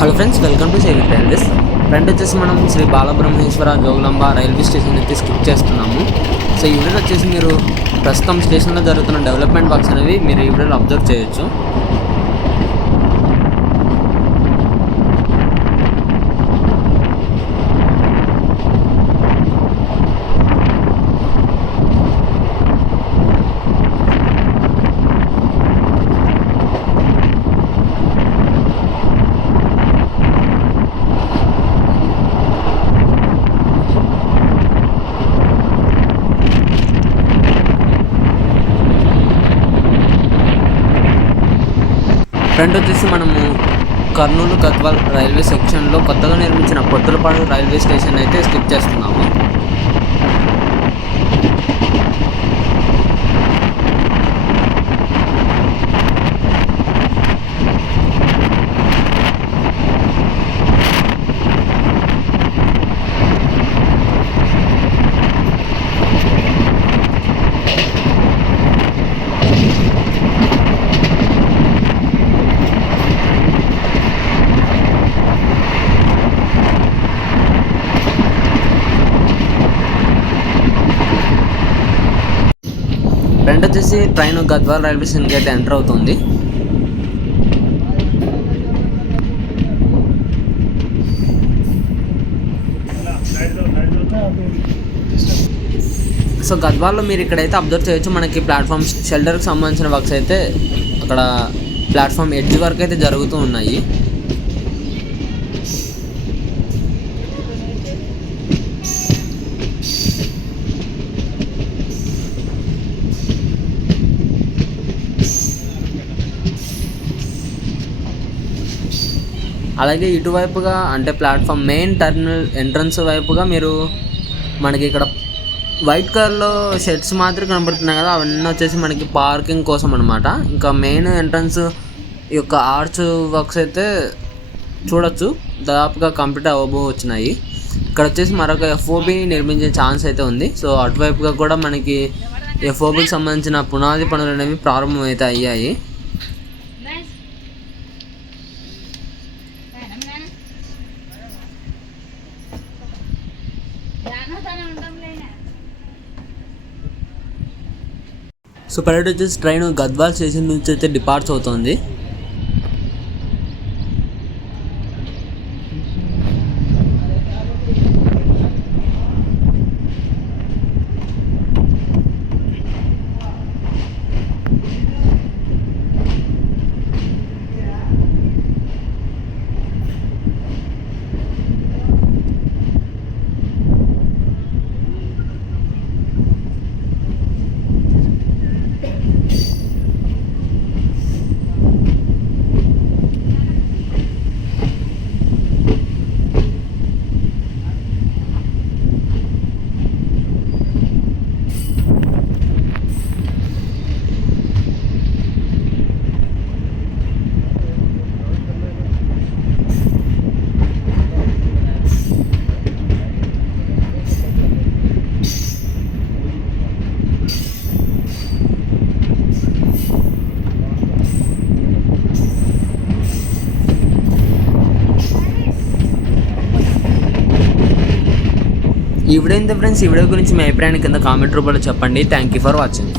Hello friends welcome to సేవి railways friend వచ్చేసి మనం శ్రీ బాలబ్రహ్మేశ్వర జోగులాంబ రైల్వే స్టేషన్ అయితే స్కిప్ చేస్తున్నాము. సో ఈ వీడియోలో వచ్చేసి మీరు ప్రస్తుతం స్టేషన్లో జరుగుతున్న డెవలప్మెంట్ వర్క్స్ అనేవి మీరు ఈ వీడియోలో అబ్జర్వ్ చేయొచ్చు. ఫ్రంట్ వచ్చేసి మనము కర్నూలు గద్వాల్ రైల్వే సెక్షన్లో కొత్తగా నిర్మించిన పొత్తులపాడు రైల్వే స్టేషన్ అయితే స్కిప్ చేస్తున్నాము. ఫ్రంట్ వచ్చేసి ట్రైన్ గద్వాల్ రైల్వే స్టేషన్ అయితే ఎంటర్ అవుతుంది. సో గద్వాల్లో మీరు ఇక్కడైతే అబ్జర్వ్ చేయొచ్చు. మనకి ప్లాట్ఫామ్ షెల్టర్కి సంబంధించిన వర్క్స్ అయితే అక్కడ ప్లాట్ఫామ్ ఎడ్జ్ వరకు అయితే జరుగుతూ ఉన్నాయి. అలాగే ఇటువైపుగా అంటే ప్లాట్ఫామ్ మెయిన్ టర్మినల్ ఎంట్రన్స్ వైపుగా మీరు మనకి ఇక్కడ వైట్ కలర్లో షెడ్స్ మాత్రం కనబడుతున్నాయి కదా అవన్నీ వచ్చేసి మనకి పార్కింగ్ కోసం అనమాట ఇంకా మెయిన్ ఎంట్రన్స్ ఈ యొక్క ఆర్చ్ వర్క్స్ అయితే చూడొచ్చు. దాదాపుగా కంప్లీట్ అవ్వబో వచ్చినాయి. ఇక్కడ వచ్చేసి మరొక ఎఫ్ఓబి నిర్మించే ఛాన్స్ అయితే ఉంది. సో అటువైపుగా కూడా మనకి ఎఫ్ఓబికి సంబంధించిన పునాది పనులు అనేవి ప్రారంభం అయితే అయ్యాయి. సో పర్యటన వచ్చేసి ట్రైన్ గద్వాల్ స్టేషన్ నుంచి అయితే డిపార్ట్స్ అవుతుంది. ఈ వీడియో ఇంత ఫ్రెండ్స్ ఈ వీడియో గురించి మీ అభిప్రాయాన్ని కింద కామెంట్ రూపంలో చెప్పండి. Thank you for watching